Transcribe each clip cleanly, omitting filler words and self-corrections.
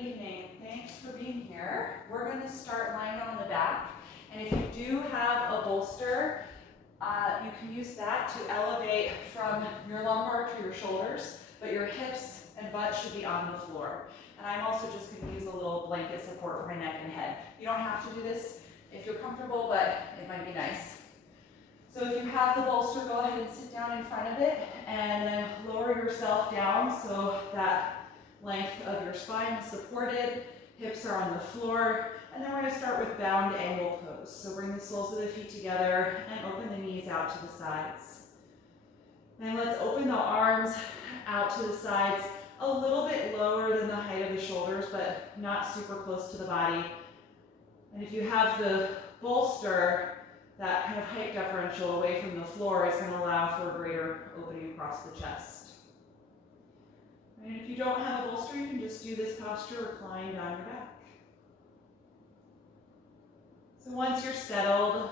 evening. Thanks for being here. We're going to start lying on the back. And if you do have a bolster, you can use that to elevate from your lumbar to your shoulders, but your hips and butt should be on the floor. And I'm also just going to use a little blanket support for my neck and head. You don't have to do this if you're comfortable, but it might be nice. So if you have the bolster, go ahead and sit down in front of it and then lower yourself down so that length of your spine is supported, hips are on the floor, and then we're going to start with bound angle pose. So bring the soles of the feet together and open the knees out to the sides. Then let's open the arms out to the sides, a little bit lower than the height of the shoulders, but not super close to the body. And if you have the bolster, that kind of height differential away from the floor is going to allow for a greater opening across the chest. And if you don't have a bolster, you can just do this posture reclined on your back. So once you're settled,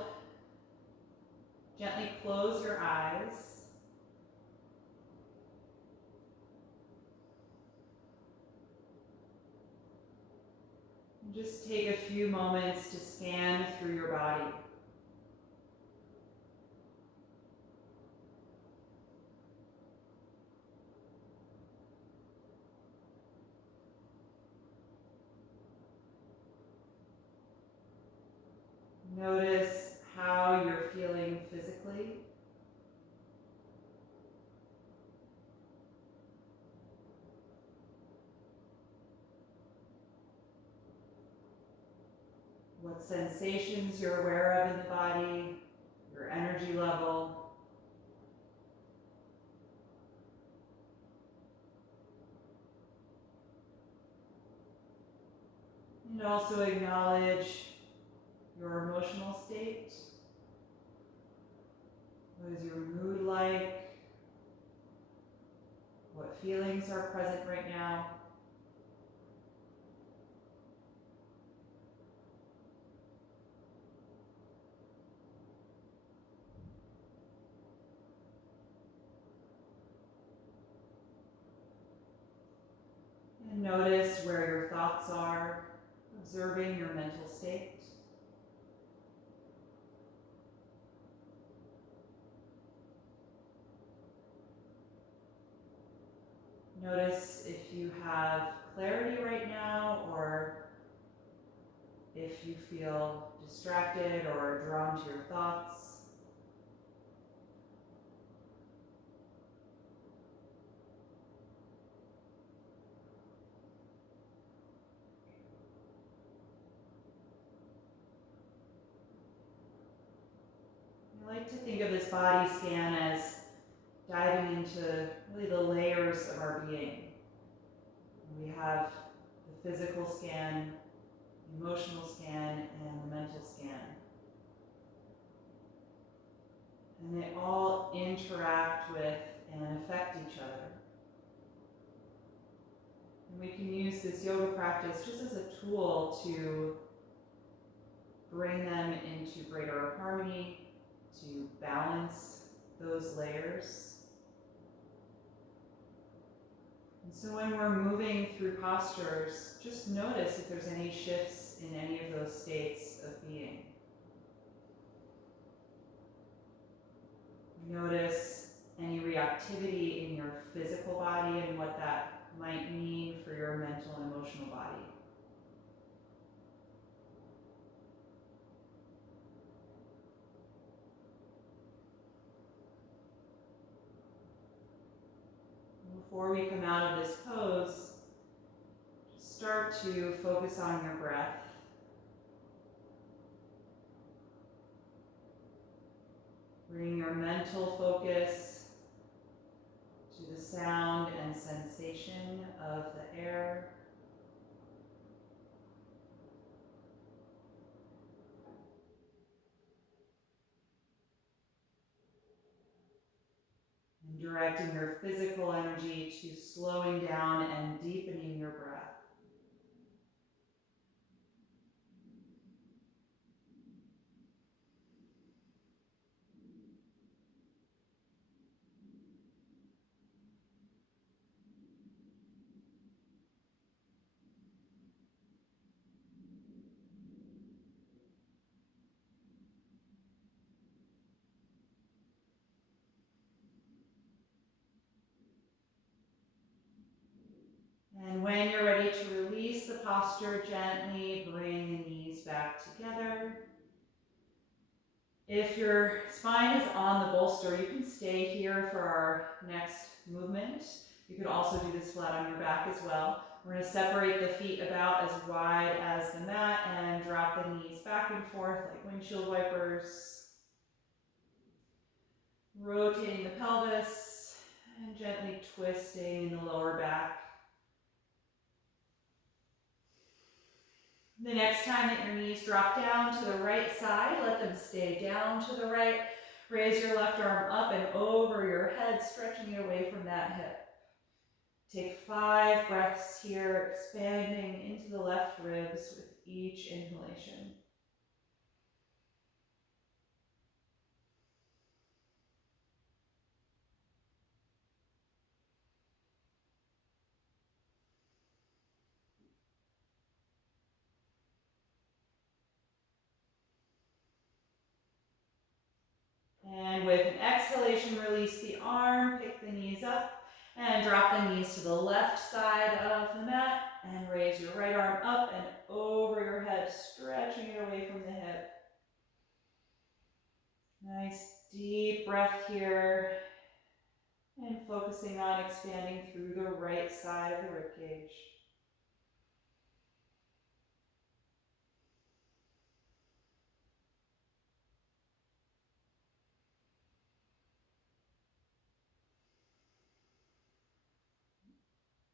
gently close your eyes. And just take a few moments to scan through your body. Notice how you're feeling physically. What sensations you're aware of in the body, your energy level. And also acknowledge your emotional state. What is your mood like? What feelings are present right now? And notice where your thoughts are, observing your mental state. Notice if you have clarity right now, or if you feel distracted or drawn to your thoughts. I like to think of this body scan as diving into really the layers of our being. We have the physical scan, the emotional scan, and the mental scan. And they all interact with and affect each other. And we can use this yoga practice just as a tool to bring them into greater harmony, to balance those layers. And so when we're moving through postures, just notice if there's any shifts in any of those states of being. Notice any reactivity in your physical body and what that might mean for your mental and emotional body. Before we come out of this pose, start to focus on your breath. Bring your mental focus to the sound and sensation of the air. And directing your physical energy to slowing down and deepening your breath. when you're ready to release the posture, gently bring the knees back together. If your spine is on the bolster, you can stay here for our next movement. You could also do this flat on your back as well. We're going to separate the feet about as wide as the mat and drop the knees back and forth like windshield wipers. Rotating the pelvis and gently twisting the lower back. The next time that your knees drop down to the right side, let them stay down to the right. Raise your left arm up and over your head, stretching it away from that hip. Take 5 breaths here, expanding into the left ribs with each inhalation. And with an exhalation, release the arm, pick the knees up, and drop the knees to the left side of the mat, and raise your right arm up and over your head, stretching it away from the hip. Nice deep breath here, and focusing on expanding through the right side of the ribcage.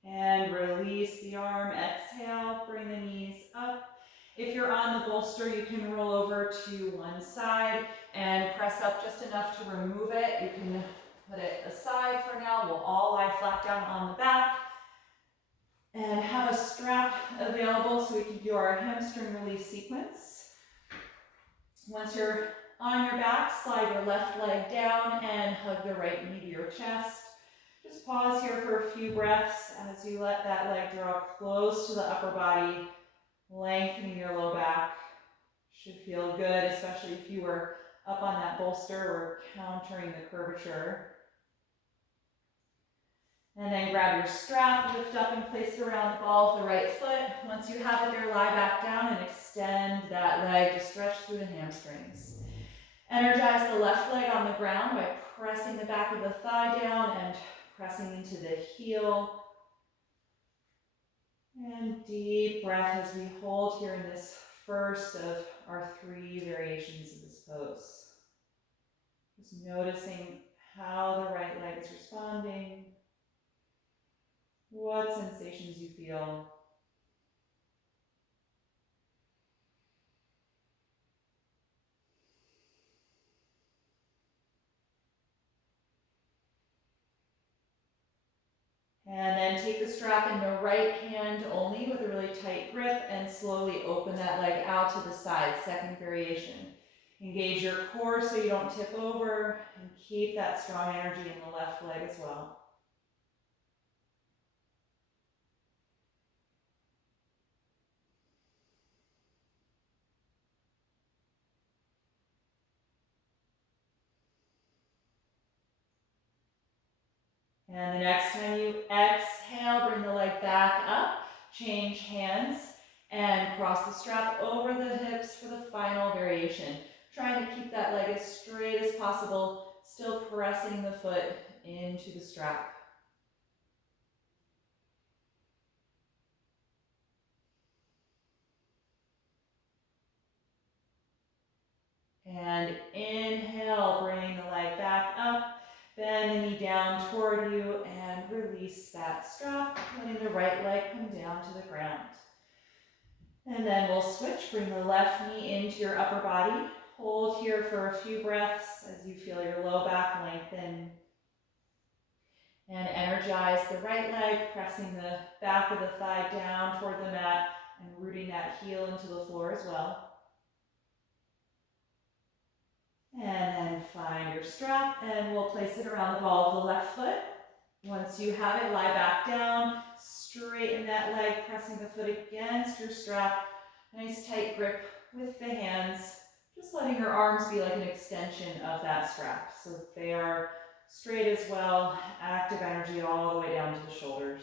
And release the arm, exhale, bring the knees up. If you're on the bolster, you can roll over to one side and press up just enough to remove it. You can put it aside for now. We'll all lie flat down on the back and have a strap available so we can do our hamstring release sequence. Once you're on your back, slide your left leg down and hug the right knee to your chest. Just pause here for a few breaths as you let that leg draw close to the upper body, lengthening your low back. Should feel good, especially if you were up on that bolster or countering the curvature. And then grab your strap, lift up and place it around the ball of the right foot. Once you have it there, lie back down and extend that leg to stretch through the hamstrings. Energize the left leg on the ground by pressing the back of the thigh down and pressing into the heel. And deep breath as we hold here in this first of our 3 variations of this pose. Just noticing how the right leg is responding, what sensations you feel. And then take the strap in the right hand only with a really tight grip and slowly open that leg out to the side, second variation. Engage your core so you don't tip over and keep that strong energy in the left leg as well. And the next time you exhale, bring the leg back up, change hands, and cross the strap over the hips for the final variation. Trying to keep that leg as straight as possible, still pressing the foot into the strap. And inhale, bring the leg back up, bend the knee down toward you, and release that strap, letting the right leg come down to the ground. And then we'll switch, bring the left knee into your upper body. Hold here for a few breaths as you feel your low back lengthen. And energize the right leg, pressing the back of the thigh down toward the mat and rooting that heel into the floor as well. And then find your strap and we'll place it around the ball of the left foot. Once you have it, lie back down, straighten that leg, pressing the foot against your strap. Nice tight grip with the hands, just letting your arms be like an extension of that strap. So they are straight as well, active energy all the way down to the shoulders.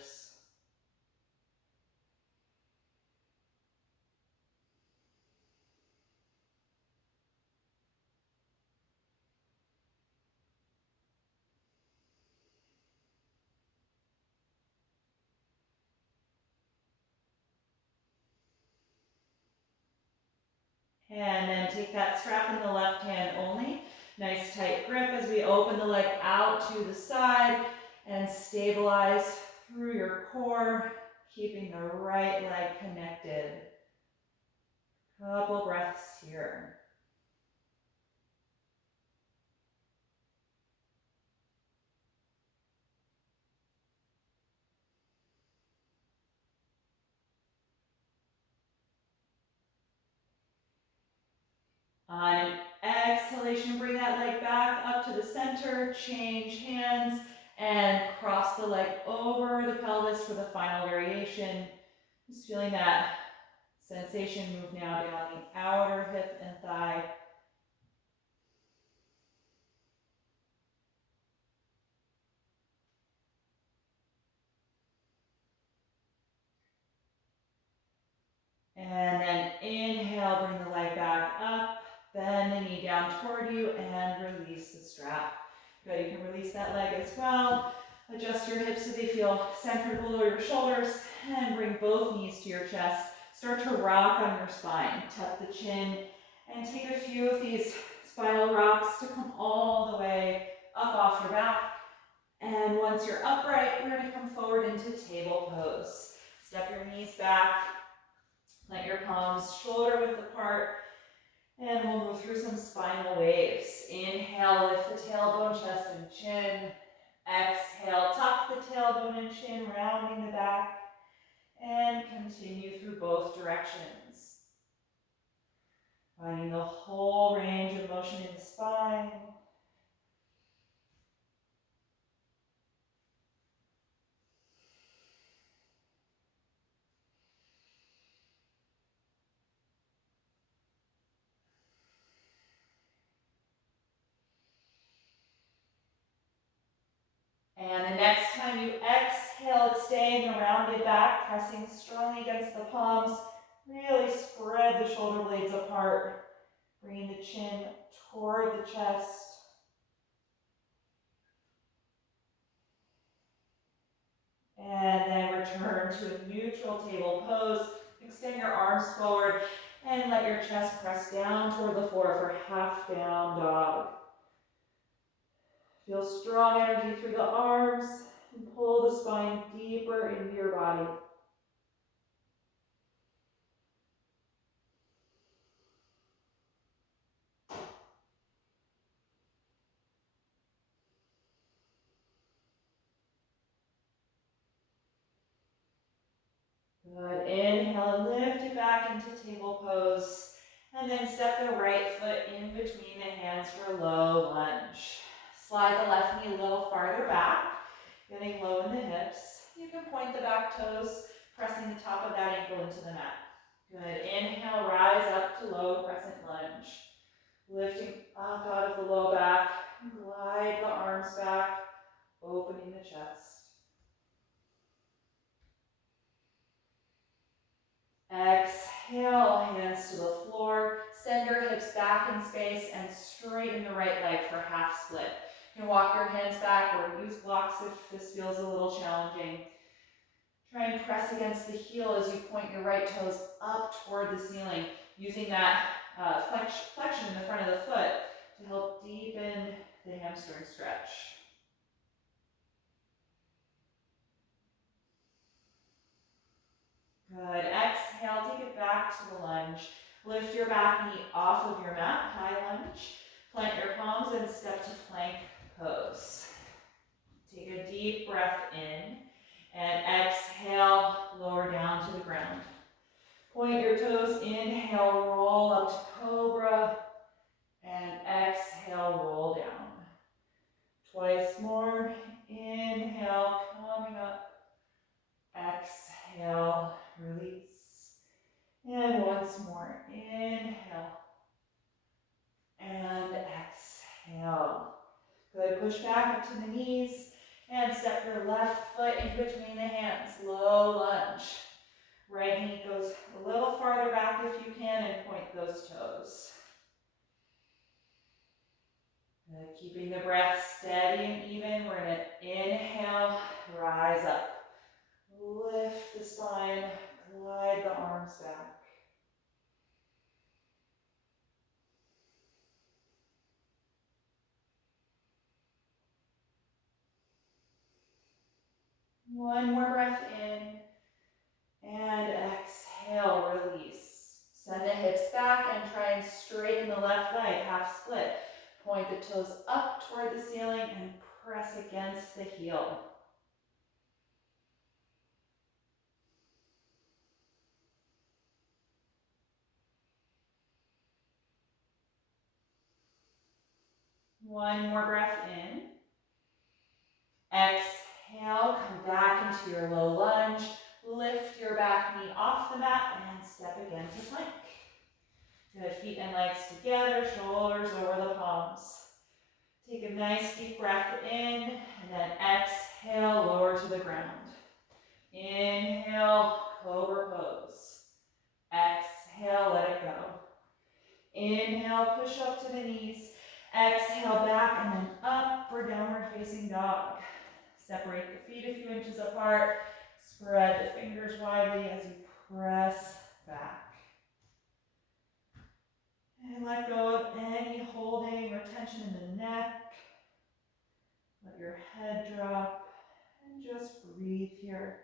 And then take that strap in the left hand only. Nice tight grip as we open the leg out to the side and stabilize through your core, keeping the right leg connected. Couple breaths here. On exhalation, bring that leg back up to the center, change hands, and cross the leg over the pelvis for the final variation. Just feeling that sensation move now down the outer hip and thigh. And then inhale, bring the leg back up, bend the knee down toward you, and release the strap. Good, you can release that leg as well. Adjust your hips so they feel centered below your shoulders, and bring both knees to your chest. Start to rock on your spine. Tuck the chin, and take a few of these spinal rocks to come all the way up off your back. And once you're upright, we're going to come forward into table pose. Step your knees back. Let your palms shoulder width apart, and we'll move through some spinal waves. Inhale, lift the tailbone, chest, and chin. Exhale, tuck the tailbone and chin, rounding the back, and continue through both directions. Finding the whole range of motion in the spine. And the next time you exhale, stay in the rounded back, pressing strongly against the palms. Really spread the shoulder blades apart. Bring the chin toward the chest. And then return to a neutral table pose. Extend your arms forward and let your chest press down toward the floor for half down dog. Feel strong energy through the arms and pull the spine deeper into your body. Good. Inhale, lift it back into table pose. And then step the right foot in between the hands for low lunge. Slide the left knee a little farther back, getting low in the hips. You can point the back toes, pressing the top of that ankle into the mat. Good. Inhale, rise up to low crescent lunge. Lifting up out of the low back, glide the arms back, opening the chest. Exhale, hands to the floor. Send your hips back in space and straighten the right leg for half split. You can walk your hands back or use blocks if this feels a little challenging. Try and press against the heel as you point your right toes up toward the ceiling, using that flexion in the front of the foot to help deepen the hamstring stretch. Good. Exhale, take it back to the lunge. Lift your back knee off of your mat, high lunge. Plant your palms and step to plank pose. Take a deep breath in and exhale, lower down to the ground. Point your toes, inhale, roll up to cobra, and exhale, roll down. Twice more, inhale, coming up, exhale, release. And once more, inhale, and exhale. Good, push back up to the knees, and step your left foot in between the hands, low lunge. Right knee goes a little farther back if you can, and point those toes. Good. Keeping the breath steady and even, we're going to inhale, rise up. Lift the spine, glide the arms back. One more breath in, and exhale, release. Send the hips back and try and straighten the left leg, half split. Point the toes up toward the ceiling and press against the heel. One more breath in. Exhale, come back into your low lunge. Lift your back knee off the mat and step again to plank. Good, feet and legs together, shoulders over the palms. Take a nice deep breath in, and then exhale, lower to the ground. Inhale, cobra pose. Exhale, let it go. Inhale, push up to the knees. Exhale, back and then up for downward facing dog. Separate the feet a few inches apart. Spread the fingers widely as you press back. And let go of any holding or tension in the neck. Let your head drop and just breathe here.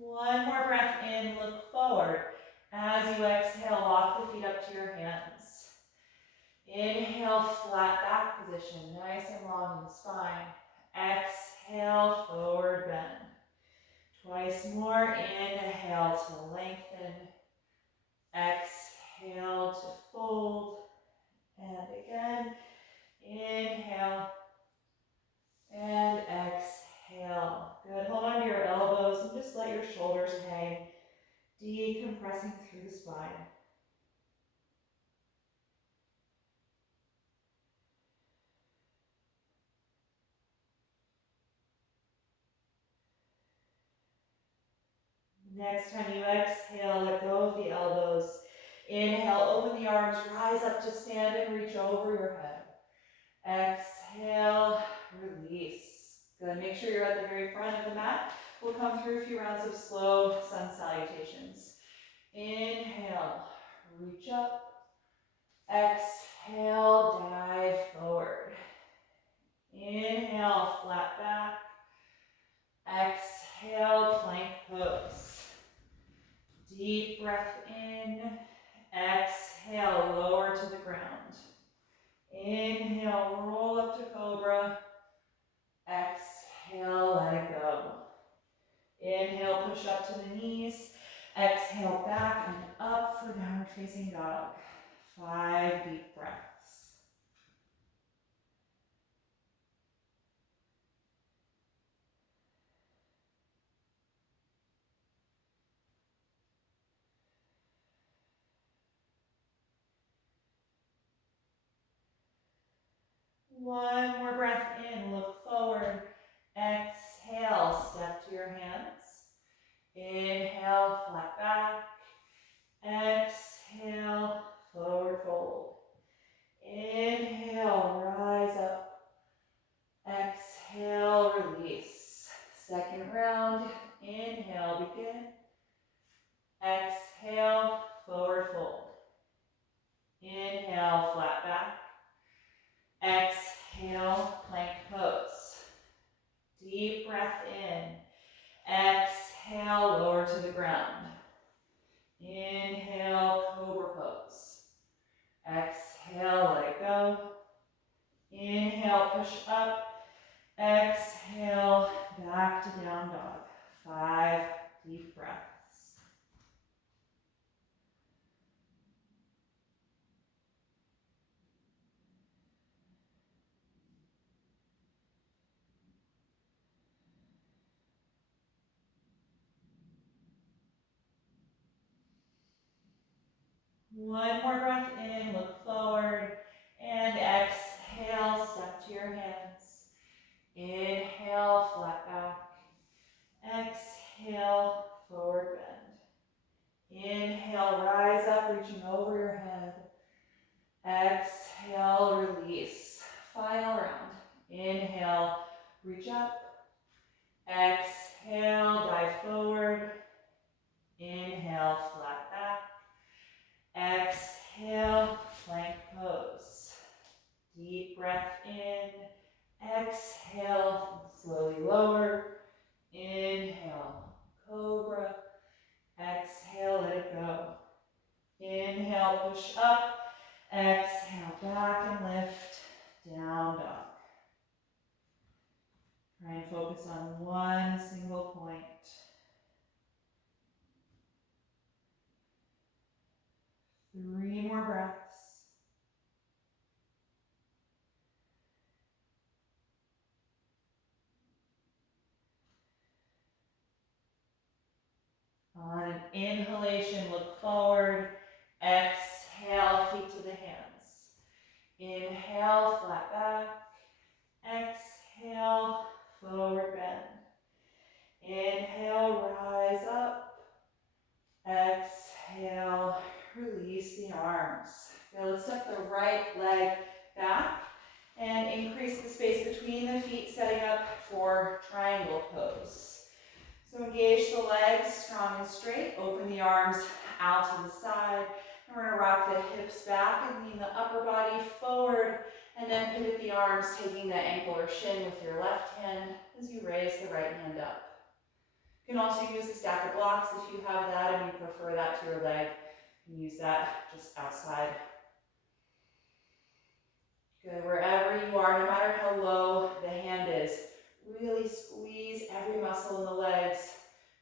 One more breath in, look forward. As you exhale, walk the feet up to your hands. Inhale, flat back position, nice and long in the spine. Exhale, forward bend. Twice more, inhale to lengthen. Exhale to fold. And again, inhale and exhale. Good, hold on to your elbows and just let your shoulders hang, decompressing through the spine. Next time you exhale, let go of the elbows. Inhale, open the arms, rise up to stand and reach over your head. Exhale, release. Good, make sure you're at the very front of the mat. We'll come through a few rounds of slow sun salutations. Inhale, reach up. Exhale, dive forward. Inhale, flat back. Exhale, plank pose. Deep breath in. Exhale, lower to the ground. Inhale, roll up to cobra. Exhale, let it go. Inhale, push up to the knees. Exhale, back and up for downward facing dog. 5 deep breaths. One more breath in, look forward. Exhale, step to your hands. Inhale, flat back. Exhale, forward fold. Inhale, rise up. Exhale, release. Second round. Inhale, begin. Exhale, forward fold. Inhale, flat back. Exhale, plank pose. Deep breath in. Exhale, lower to the ground. Inhale, cobra pose. Exhale, let it go. Inhale, push up. Exhale, back to down dog. 5 deep breaths. One more breath in, look forward, and exhale, step to your hands. Inhale, flat back. Exhale, forward bend. Inhale, rise up, reaching over your head. Exhale, release. Final round. Inhale, reach up. Exhale, dive forward. Inhale, flat back. Exhale, plank pose. Deep breath in. Exhale, slowly lower. Inhale, cobra. Exhale, let it go. Inhale, push up. Exhale, back and lift. Down dog. Try and focus on one single point. Three more breaths. On an inhalation, look forward. Exhale, feet to the hands. Inhale, flat back. Exhale, forward bend. Inhale, rise up. Exhale, release the arms. Now let's step the right leg back and increase the space between the feet, setting up for triangle pose. So engage the legs strong and straight. Open the arms out to the side. And we're going to rock the hips back and lean the upper body forward. And then pivot the arms, taking the ankle or shin with your left hand as you raise the right hand up. You can also use the stack of blocks if you have that and you prefer that to your leg. You can use that just outside. Good. Wherever you are, no matter how low the hand is, really squeeze every muscle in the legs.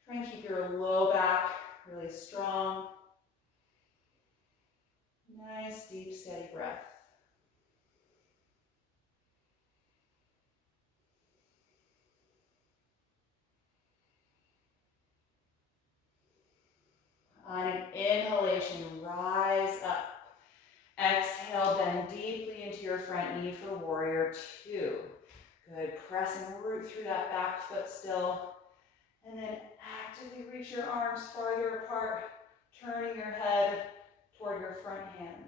Try and keep your low back really strong. Nice, deep, steady breath. On an inhalation, rise up. Exhale, bend deeply into your front knee for warrior two. Good. Press and root through that back foot still. And then actively reach your arms farther apart, turning your head toward your front hand.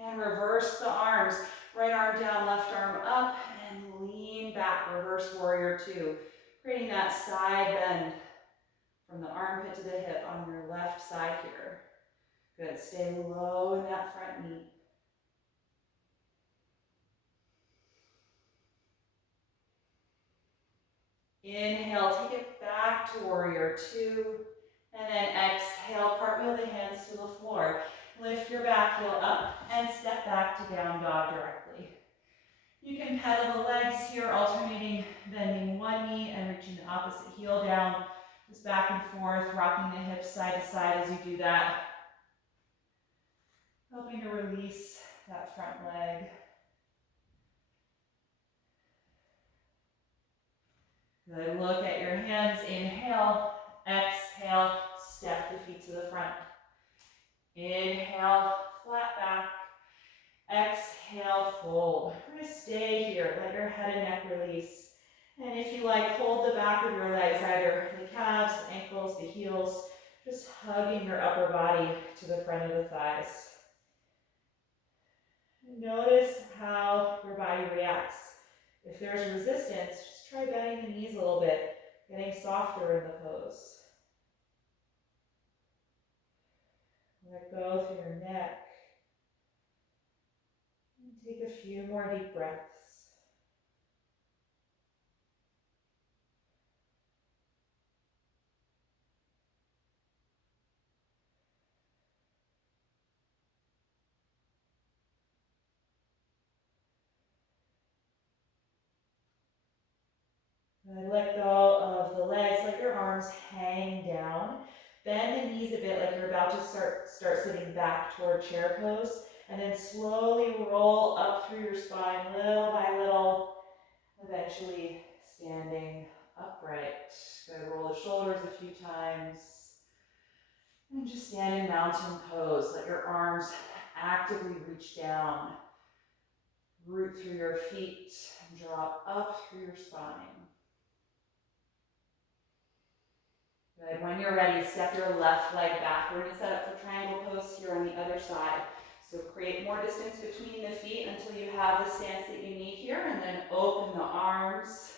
And reverse the arms. Right arm down, left arm up, and lean back. Reverse warrior two. Creating that side bend from the armpit to the hip on your left side here. Good. Stay low in that front knee. Inhale, take it back to warrior two. And then exhale, cartwheel the hands to the floor. Lift your back heel up and step back to down dog directly. You can pedal the legs here, alternating bending one knee and reaching the opposite heel down. Just back and forth, rocking the hips side to side as you do that. Helping to release that front leg. Good, look at your hands. Inhale, exhale, step the feet to the front. Inhale, flat back. Exhale, fold. We're going to stay here. Let your head and neck release. And if you like, hold the back of your legs, either the calves, the ankles, the heels, just hugging your upper body to the front of the thighs. Notice how your body reacts. If there's resistance, just try bending the knees a little bit, getting softer in the pose. Let go through your neck. And take a few more deep breaths. Good. Let go of the legs, let your arms hang down. Bend the knees a bit like you're about to start sitting back toward chair pose. And then slowly roll up through your spine, little by little, eventually standing upright. Good. Roll the shoulders a few times. And just stand in mountain pose. Let your arms actively reach down. Root through your feet and drop up through your spine. Good. When you're ready, step your left leg back. We're going to set up for triangle pose here on the other side. So create more distance between the feet until you have the stance that you need here, and then open the arms.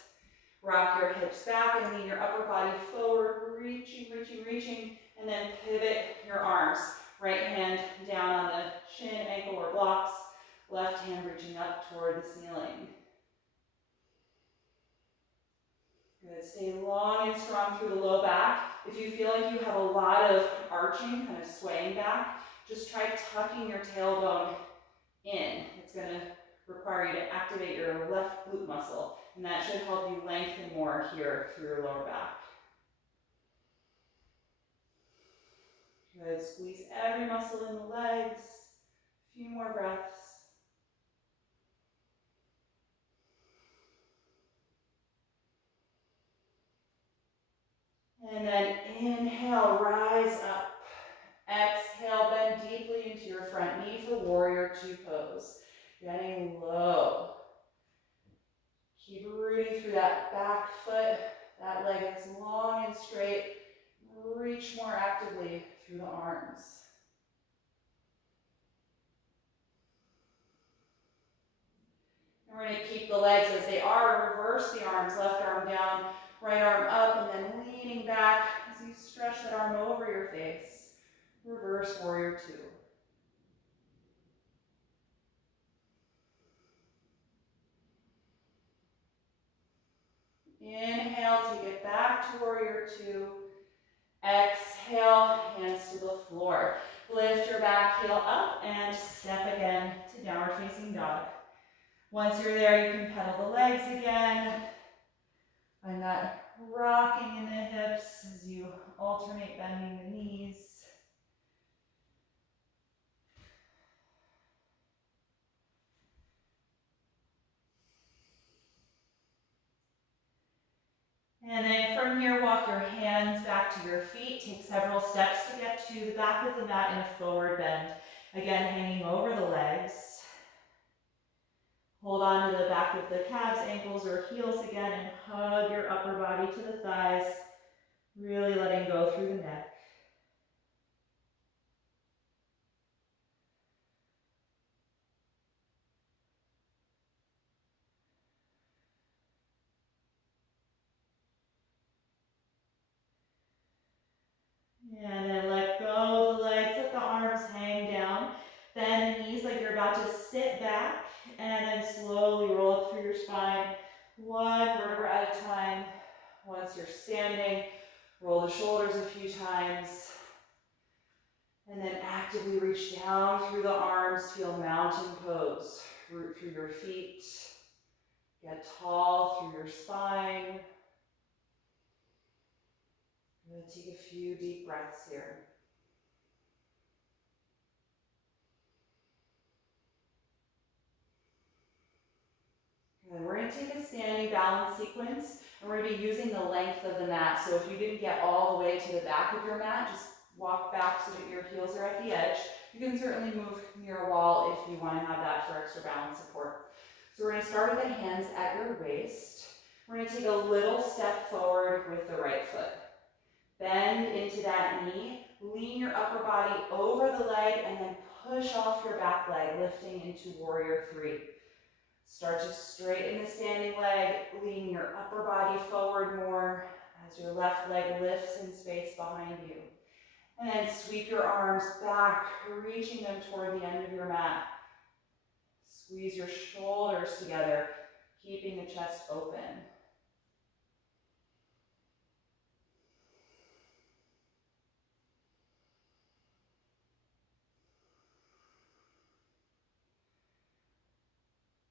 Rock your hips back and lean your upper body forward, reaching, reaching, reaching, and then pivot your arms. Right hand down on the shin, ankle, or blocks. Left hand reaching up toward the ceiling. Good, stay long and strong through the low back. If you feel like you have a lot of arching, kind of swaying back, just try tucking your tailbone in. It's going to require you to activate your left glute muscle, and that should help you lengthen more here through your lower back. Good, squeeze every muscle in the legs. A few more breaths. And then inhale, rise up. Exhale, bend deeply into your front knee for warrior two pose. Getting low. Keep rooting through that back foot. That leg is long and straight. Reach more actively through the arms. And we're going to keep the legs as they are. Reverse the arms. Left arm down, right arm up, and then leaning back as you stretch that arm over your face. Reverse warrior two. Inhale, take it back to warrior two. Exhale, hands to the floor. Lift your back heel up and step again to downward facing dog. Once you're there, you can pedal the legs again. Find that rocking in the hips as you alternate bending the knees. And then from here, walk your hands back to your feet. Take several steps to get to the back of the mat in a forward bend. Again, hanging over the legs. Hold on to the back of the calves, ankles, or heels again, and hug your upper body to the thighs, really letting go through the neck. And then let go of the legs, let the arms hang down. Bend the knees like you're about to sit back, and then slowly roll up through your spine, one vertebra at a time. Once you're standing, roll the shoulders a few times. And then actively reach down through the arms, feel mountain pose. Root through your feet, get tall through your spine. I'm going to take a few deep breaths here. And we're going to take a standing balance sequence, and we're going to be using the length of the mat. So if you didn't get all the way to the back of your mat, just walk back so that your heels are at the edge. You can certainly move near a wall if you want to have that for extra balance support. So we're going to start with the hands at your waist. We're going to take a little step forward with the right foot. Bend into that knee, lean your upper body over the leg, and then push off your back leg, lifting into warrior three. Start to straighten the standing leg, lean your upper body forward more as your left leg lifts in space behind you. And then sweep your arms back, reaching them toward the end of your mat. Squeeze your shoulders together, keeping the chest open.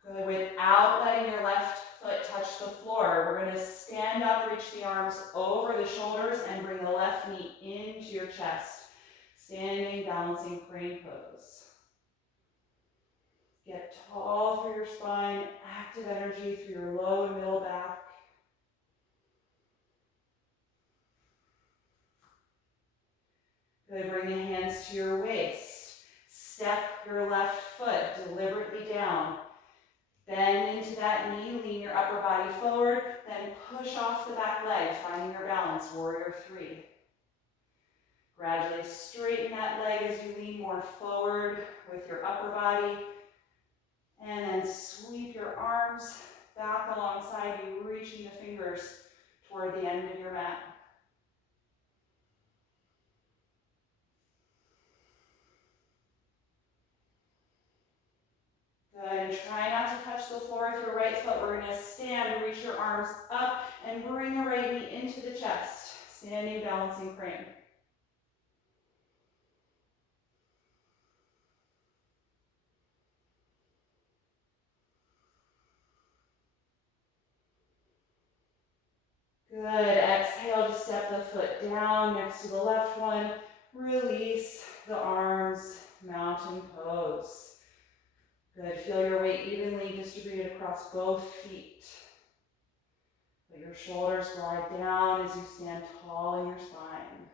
Good. Without letting your left foot touch the floor, we're going to stand up, reach the arms over the shoulders, and bring the left knee into your chest. Standing, balancing crane pose. Get tall through your spine, active energy through your low and middle back. Good. Bring the hands to your waist. Step your left foot deliberately down. Bend into that knee, lean your upper body forward, then push off the back leg, finding your balance, warrior three. Gradually straighten that leg as you lean more forward with your upper body. And then sweep your arms back alongside you, reaching the fingers toward the end of your mat. Good, and try not to touch the floor with your right foot. We're gonna stand, reach your arms up, and bring the right knee into the chest. Standing balancing crane. Good, exhale to step the foot down next to the left one. Release the arms, mountain pose. Good, feel your weight evenly distributed across both feet. Let your shoulders glide down as you stand tall in your spine.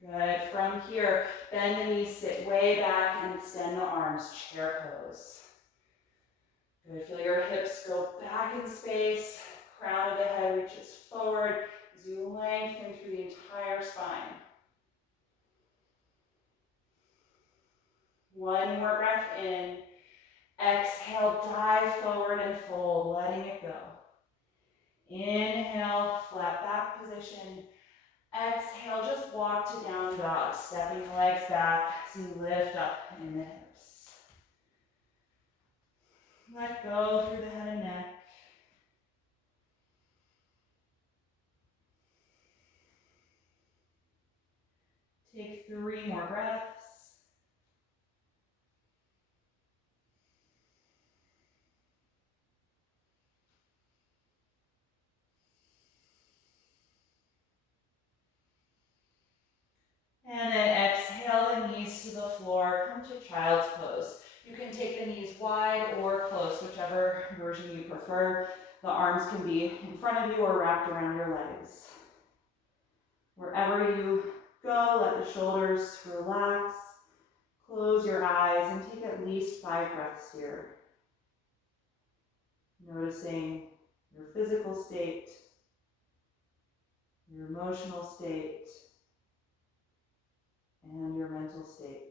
Good, from here, bend the knees, sit way back and extend the arms, chair pose. Good, feel your hips go back in space, crown of the head reaches forward as you lengthen through the entire spine. One more breath in. Exhale, dive forward and fold, letting it go. Inhale, flat back position. Exhale, just walk to down dog, stepping the legs back as you lift up in the hips. Let go through the head and neck. Take 3 more breaths. And then exhale the knees to the floor, come to child's pose. You can take the knees wide or close, whichever version you prefer. The arms can be in front of you or wrapped around your legs. Wherever you go, let the shoulders relax. Close your eyes and take at least 5 breaths here. Noticing your physical state, your emotional state, and your mental state.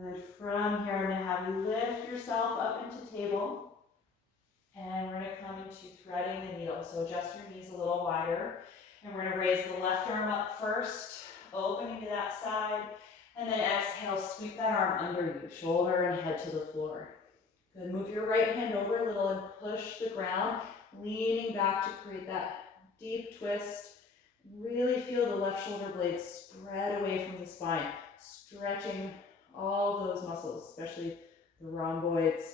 Good. From here, I'm going to have you lift yourself up into table. And we're going to come into threading the needle. So adjust your knees a little wider. And we're going to raise the left arm up first, opening to that side. And then exhale, sweep that arm under you, shoulder and head to the floor. Good. Move your right hand over a little and push the ground, leaning back to create that deep twist. Really feel the left shoulder blades spread away from the spine, stretching all those muscles, especially the rhomboids.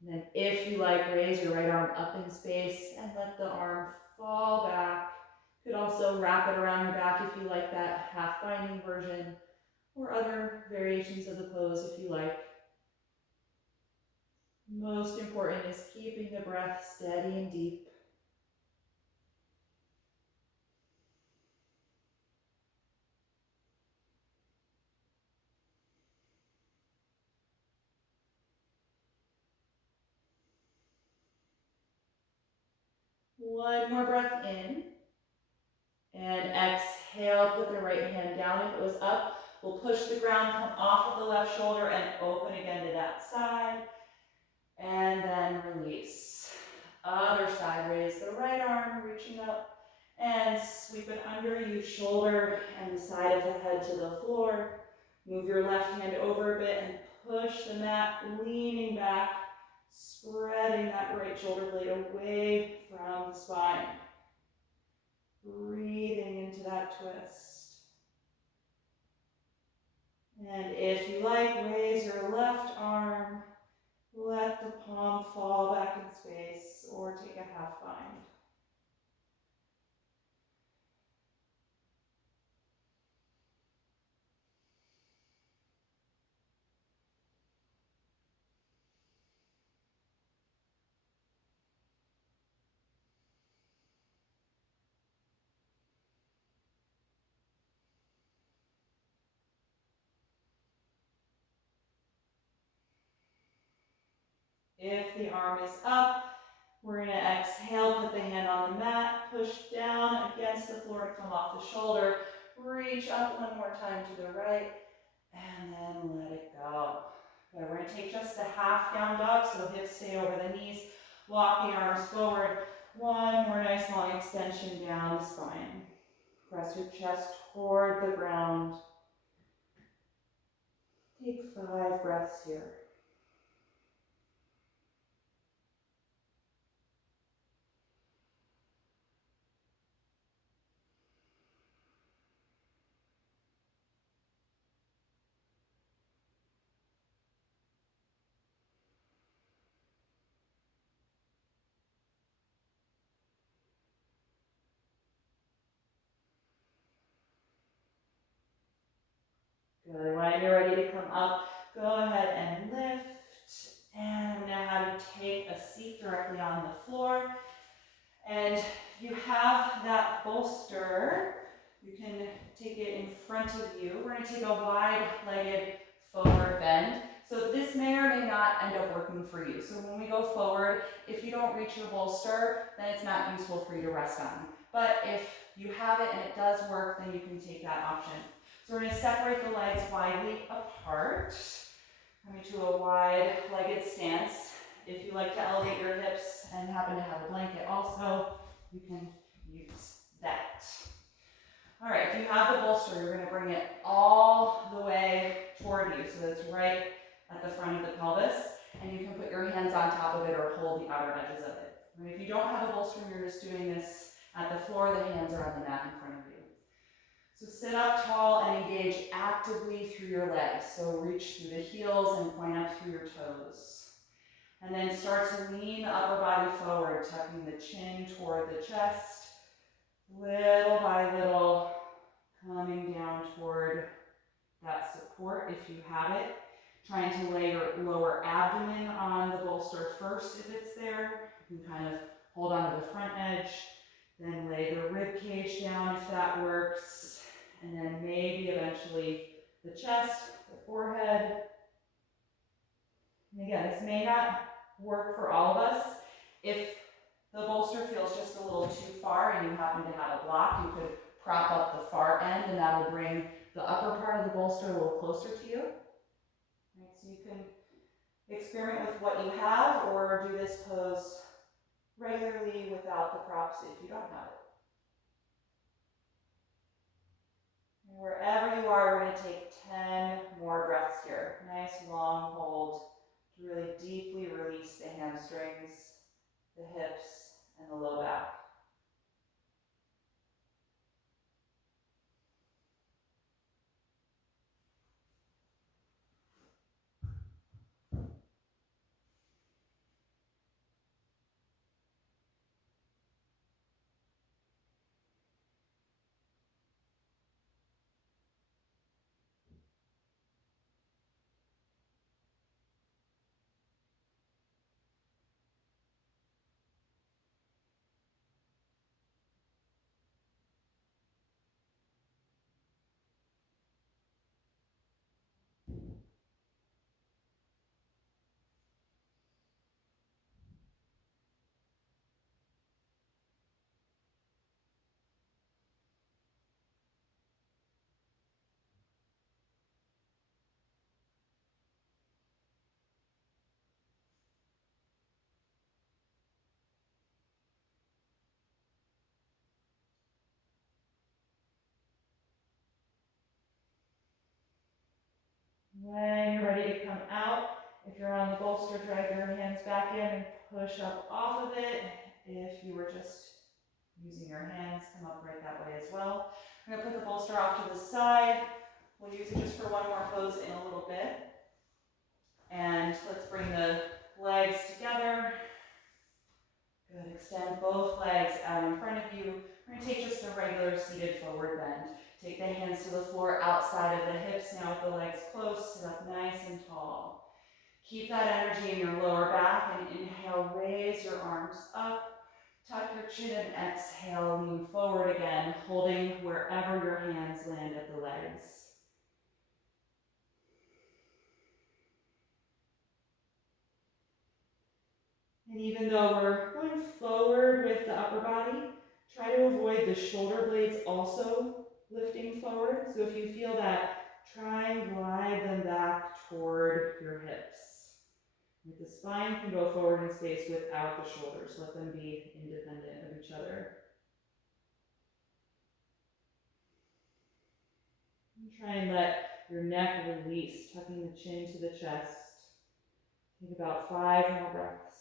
And then if you like, raise your right arm up in space and let the arm fall back. You could also wrap it around your back if you like that half binding version, or other variations of the pose if you like. Most important is keeping the breath steady and deep. One more breath in. And exhale, put the right hand down. If it was up, we'll push the ground, come off of the left shoulder and open again to that side. And then release. Other side, raise the right arm, reaching up and sweep it under you, shoulder and the side of the head to the floor. Move your left hand over a bit and push the mat, leaning back, spreading that right shoulder blade away from the spine. Breathing into that twist. And if you like, raise your left arm, let the palm fall back in space, or take a half bind. If the arm is up, we're going to exhale, put the hand on the mat, push down against the floor to come off the shoulder. Reach up one more time to the right, and then let it go. Okay, we're going to take just the half down dog, so hips stay over the knees. Walk the arms forward. One more nice long extension down the spine. Press your chest toward the ground. Take 5 breaths here. Good. When you're ready to come up, go ahead and lift. And I'm going to have you take a seat directly on the floor. And if you have that bolster, you can take it in front of you. We're going to take a wide-legged forward bend. So this may or may not end up working for you. So when we go forward, if you don't reach your bolster, then it's not useful for you to rest on. But if you have it and it does work, then you can take that option. So we're going to separate the legs widely apart. Coming to a wide-legged stance. If you like to elevate your hips and happen to have a blanket also, you can use that. All right, if you have the bolster, you're going to bring it all the way toward you, so it's right at the front of the pelvis, and you can put your hands on top of it or hold the outer edges of it. And if you don't have a bolster and you're just doing this at the floor, the hands are on the mat in front of you. So sit up tall and engage actively through your legs. So reach through the heels and point up through your toes. And then start to lean the upper body forward, tucking the chin toward the chest. Little by little, coming down toward that support if you have it. Trying to lay your lower abdomen on the bolster first if it's there. You can kind of hold on to the front edge. Then lay the rib cage down if that works. And then maybe eventually the chest, the forehead. And again, this may not work for all of us. If the bolster feels just a little too far and you happen to have a block, you could prop up the far end and that'll bring the upper part of the bolster a little closer to you. Right, so you can experiment with what you have or do this pose regularly without the props if you don't have it. And wherever you are, we're going to take 10 more breaths here. Nice long hold to really deeply release the hamstrings, the hips, and the low back. When you're ready to come out, if you're on the bolster, drag your hands back in and push up off of it. If you were just using your hands, come up right that way as well. I'm going to put the bolster off to the side, We'll use it just for one more pose in a little bit. And let's bring the legs together. Good, extend both legs out in front of you. We're gonna take just a regular seated forward bend. Take the hands to the floor outside of the hips. Now with the legs close, sit up nice and tall. Keep that energy in your lower back and inhale, raise your arms up. Tuck your chin and exhale, lean forward again, holding wherever your hands land at the legs. And even though we're going forward with the upper body, try to avoid the shoulder blades also lifting forward. So if you feel that, try and glide them back toward your hips. The spine can go forward in space without the shoulders. Let them be independent of each other. And try and let your neck release, tucking the chin to the chest. Take about 5 more breaths.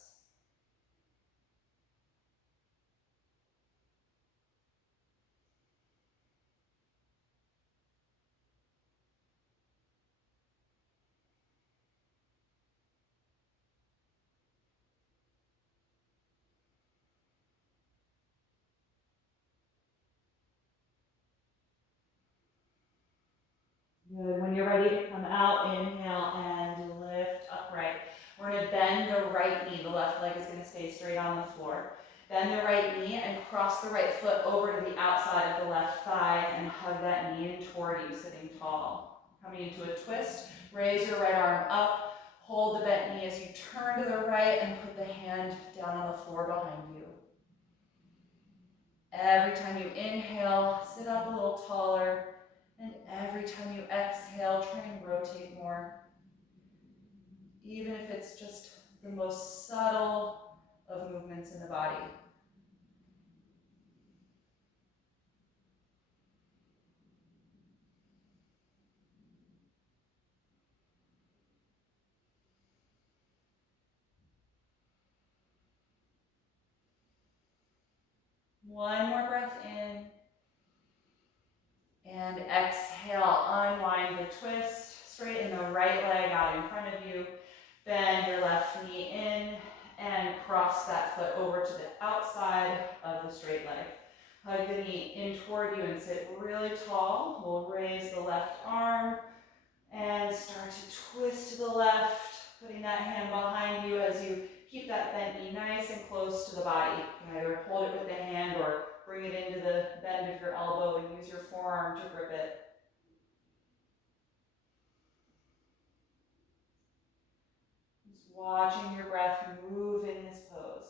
Good. When you're ready to come out, inhale and lift upright. We're going to bend the right knee. The left leg is going to stay straight on the floor. Bend the right knee and cross the right foot over to the outside of the left thigh and hug that knee in toward you, sitting tall. Coming into a twist, raise your right arm up, hold the bent knee as you turn to the right and put the hand down on the floor behind you. Every time you inhale, sit up a little taller. And every time you exhale, try and rotate more. Even if it's just the most subtle of movements in the body. One more breath in. And exhale, unwind the twist. Straighten the right leg out in front of you. Bend your left knee in and cross that foot over to the outside of the straight leg. Hug the knee in toward you and sit really tall. We'll raise the left arm and start to twist to the left, putting that hand behind you as you keep that bent knee nice and close to the body. You can either hold it with the hand or bring it into the bend of your elbow and use your forearm to grip it. Just watching your breath move in this pose.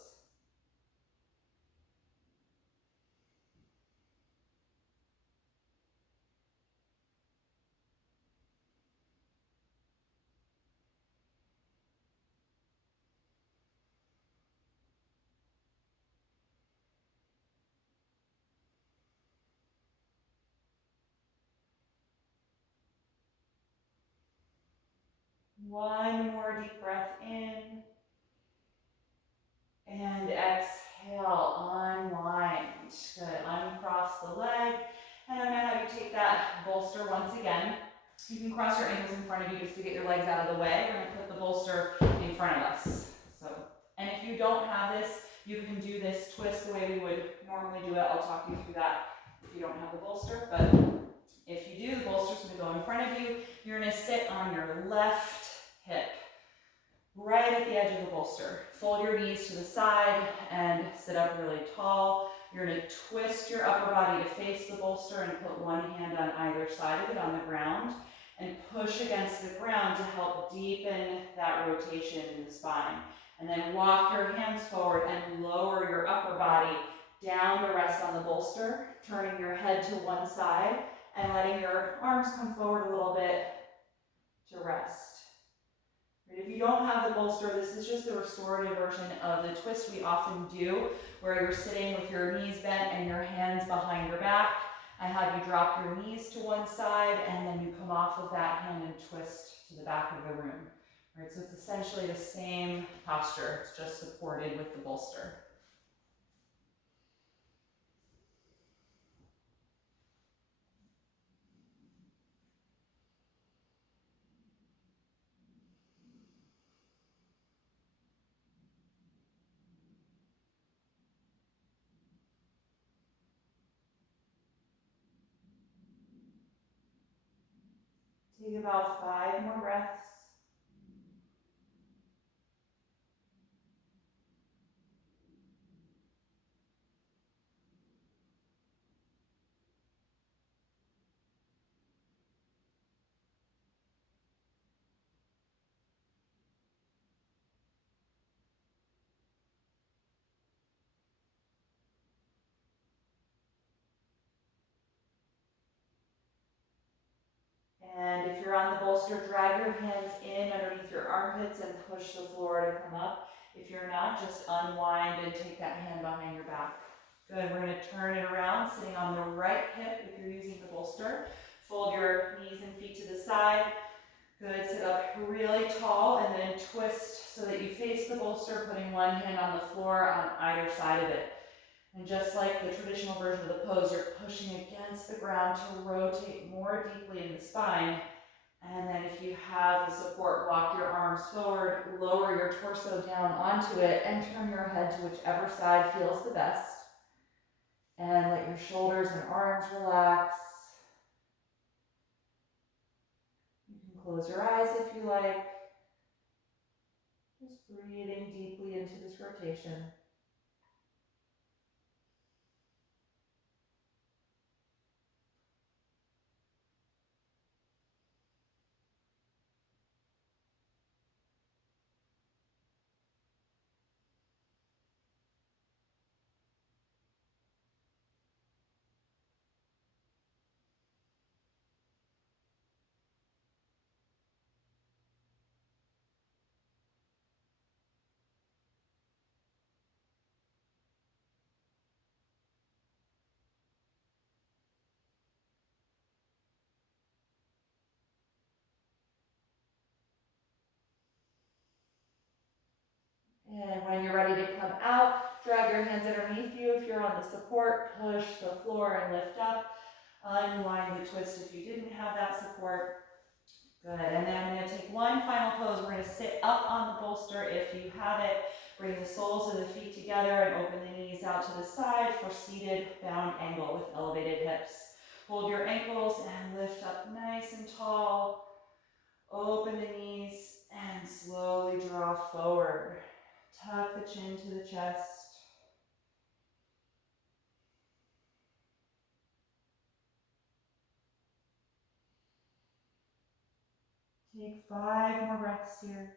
One more deep breath in. And exhale, unwind. Good, uncross the leg. And I'm gonna have you take that bolster once again. You can cross your ankles in front of you just to get your legs out of the way. We're gonna put the bolster in front of us. And if you don't have this, you can do this twist the way we would normally do it. I'll talk you through that if you don't have the bolster, but if you do, the bolster's gonna go in front of you. You're gonna sit on your left hip, right at the edge of the bolster. Fold your knees to the side and sit up really tall. You're gonna twist your upper body to face the bolster and put one hand on either side of it on the ground and push against the ground to help deepen that rotation in the spine. And then walk your hands forward and lower your upper body down to rest on the bolster, turning your head to one side and letting your arms come forward a little bit to rest. If you don't have the bolster, this is just the restorative version of the twist we often do, where you're sitting with your knees bent and your hands behind your back. I have you drop your knees to one side and then you come off of that hand and twist to the back of the room. Right, so it's essentially the same posture, it's just supported with the bolster. Take about 5 more breaths. And if you're on the bolster, drag your hands in underneath your armpits and push the floor to come up. If you're not, just unwind and take that hand behind your back. Good, we're gonna turn it around, sitting on the right hip if you're using the bolster. Fold your knees and feet to the side. Good, sit up really tall and then twist so that you face the bolster, putting one hand on the floor on either side of it. And just like the traditional version of the pose, you're pushing against the ground to rotate more deeply in the spine. And then if you have the support, walk your arms forward, lower your torso down onto it, and turn your head to whichever side feels the best. And let your shoulders and arms relax. You can close your eyes if you like. Just breathing deeply into this rotation. And when you're ready to come out, drag your hands underneath you. If you're on the support, push the floor and lift up. Unwind the twist if you didn't have that support. Good, and then I'm gonna take one final pose. We're gonna sit up on the bolster if you have it. Bring the soles of the feet together and open the knees out to the side for seated bound angle with elevated hips. Hold your ankles and lift up nice and tall. Open the knees and slowly draw forward. Tuck the chin to the chest. Take 5 more breaths here.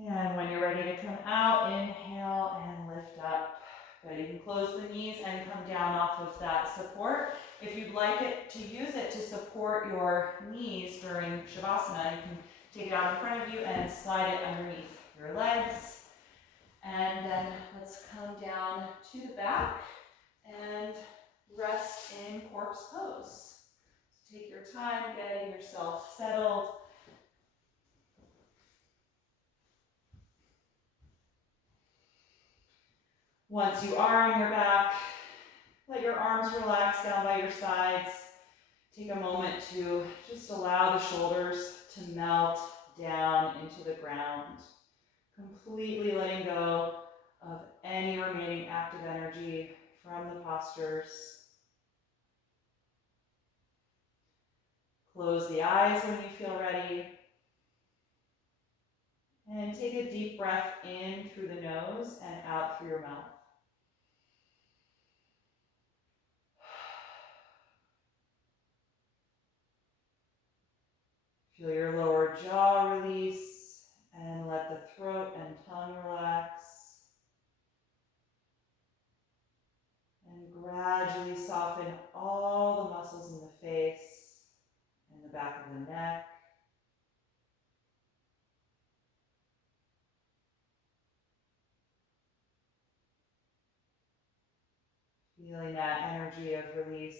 And when you're ready to come out, inhale and lift up. Good, you can close the knees and come down off of that support. If you'd like it to use it to support your knees during Shavasana, you can take it out in front of you and slide it underneath your legs. And then let's come down to the back and rest in corpse pose. So take your time getting yourself settled. Once you are on your back, let your arms relax down by your sides. Take a moment to just allow the shoulders to melt down into the ground, completely letting go of any remaining active energy from the postures. Close the eyes when you feel ready. And take a deep breath in through the nose and out through your mouth. Feel your lower jaw release and let the throat and tongue relax. And gradually soften all the muscles in the face and the back of the neck. Feeling that energy of release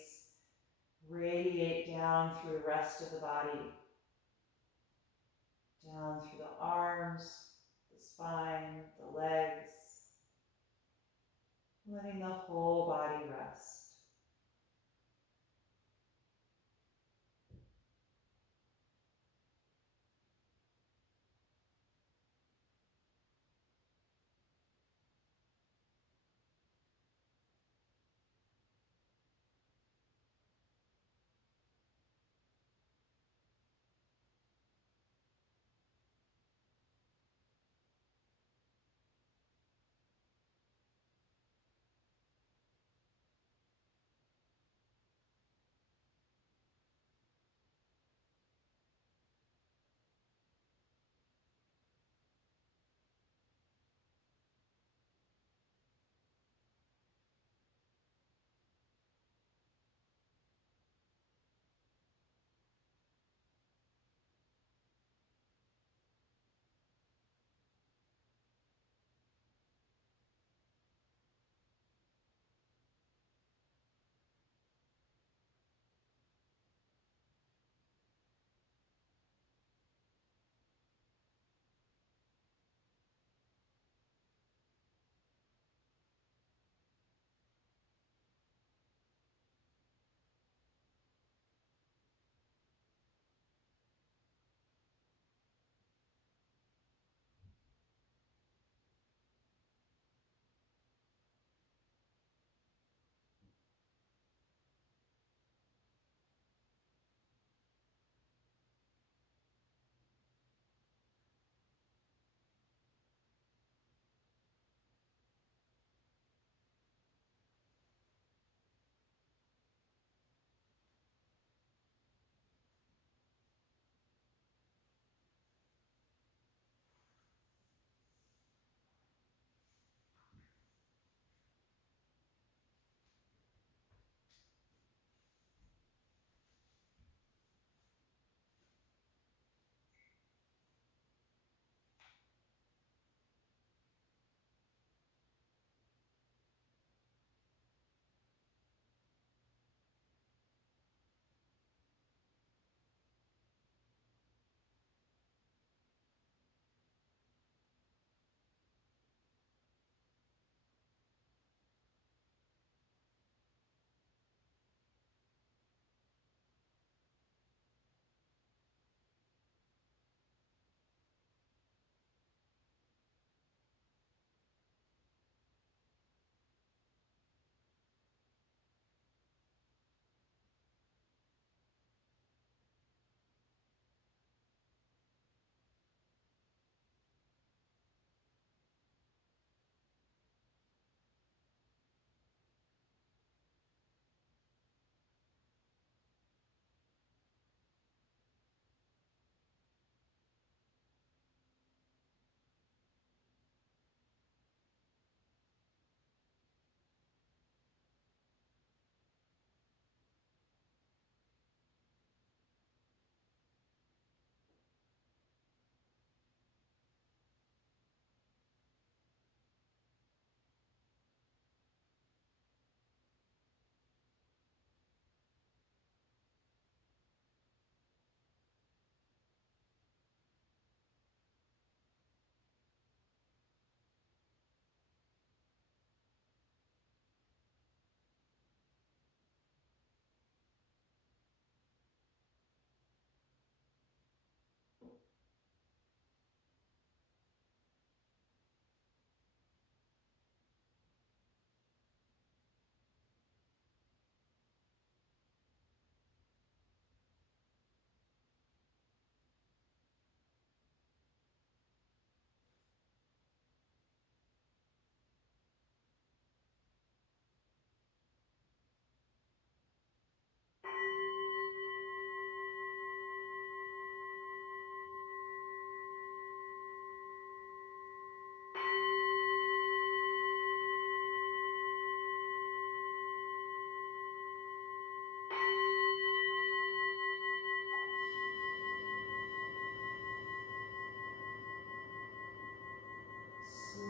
radiate down through the rest of the body. Down through the arms, the spine, the legs. letting the whole body rest.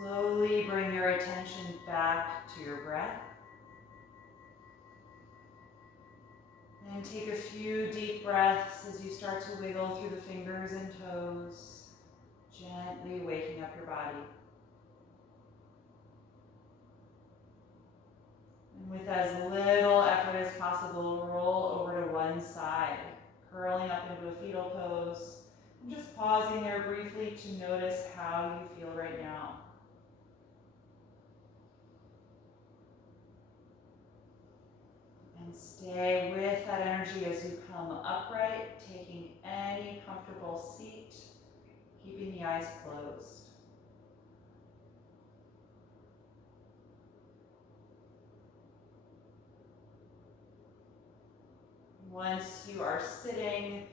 Slowly bring your attention back to your breath. And take a few deep breaths as you start to wiggle through the fingers and toes, gently waking up your body. With as little effort as possible, roll over to one side, curling up into a fetal pose. And just pausing there briefly to notice how you feel right now. And stay with that energy as you come upright, taking any comfortable seat, keeping the eyes closed. Once you are sitting,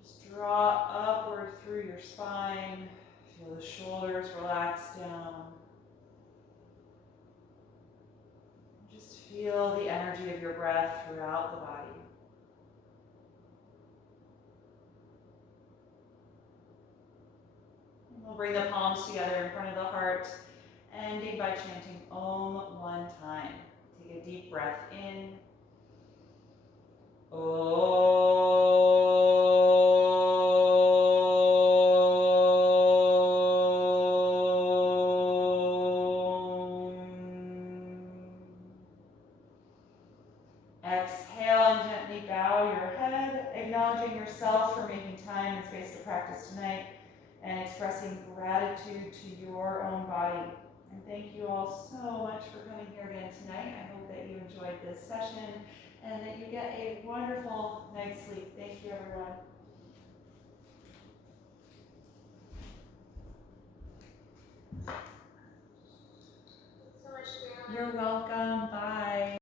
just draw upward through your spine. Feel the shoulders relax down. Just feel the energy of your breath throughout the body. And we'll bring the palms together in front of the heart, ending by chanting Om one time. Take a deep breath in. Exhale and gently bow your head, acknowledging yourself for making time and space to practice tonight and expressing gratitude to your own body. And thank you all so much for coming here again tonight. I hope that you enjoyed this session and that you get a wonderful night's sleep. Thank you, everyone. So much, Sarah. You're welcome. Bye.